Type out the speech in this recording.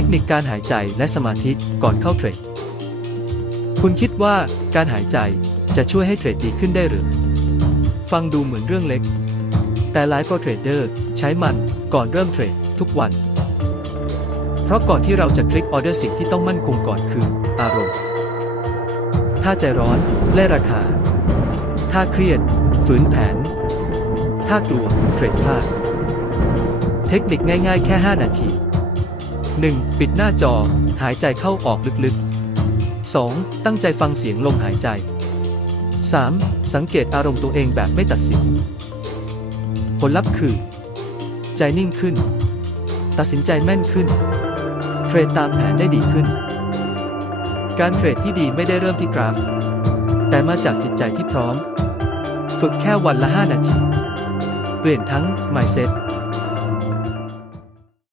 ทคนิคการหายใจและสมาธิก่อนเข้าเทรด คุณคิดว่าการหายใจจะช่วยให้เทรดดีขึ้นได้หรือ ฟังดูเหมือนเรื่องเล็ก แต่หลายโปรเทรดเดอร์ใช้มันก่อนเริ่มเทรดทุกวัน เพราะก่อนที่เราจะคลิกออเดอร์สิ่งที่ต้องมั่นคงก่อนคือ อารมณ์ ถ้าใจร้อนเล่ราคา ถ้าเครียด ฝืนแผน ถ้ากลัวเทรดพลาด เทคนิคง่ายๆ แค่ 5 นาที 1. ปิดหน้าจอ หายใจเข้าออกลึกๆ 2. ตั้งใจฟังเสียงลมหายใจ 3. สังเกตอารมณ์ตัวเองแบบไม่ตัดสิน ผลลัพธ์คือ ใจนิ่งขึ้น ตัดสินใจแม่นขึ้น เทรดตามแผนได้ดีขึ้น การเทรดที่ดีไม่ได้เริ่มที่กราฟ แต่มาจากจิตใจที่พร้อม ฝึกแค่วันละ 5 นาที เปลี่ยนทั้ง mindset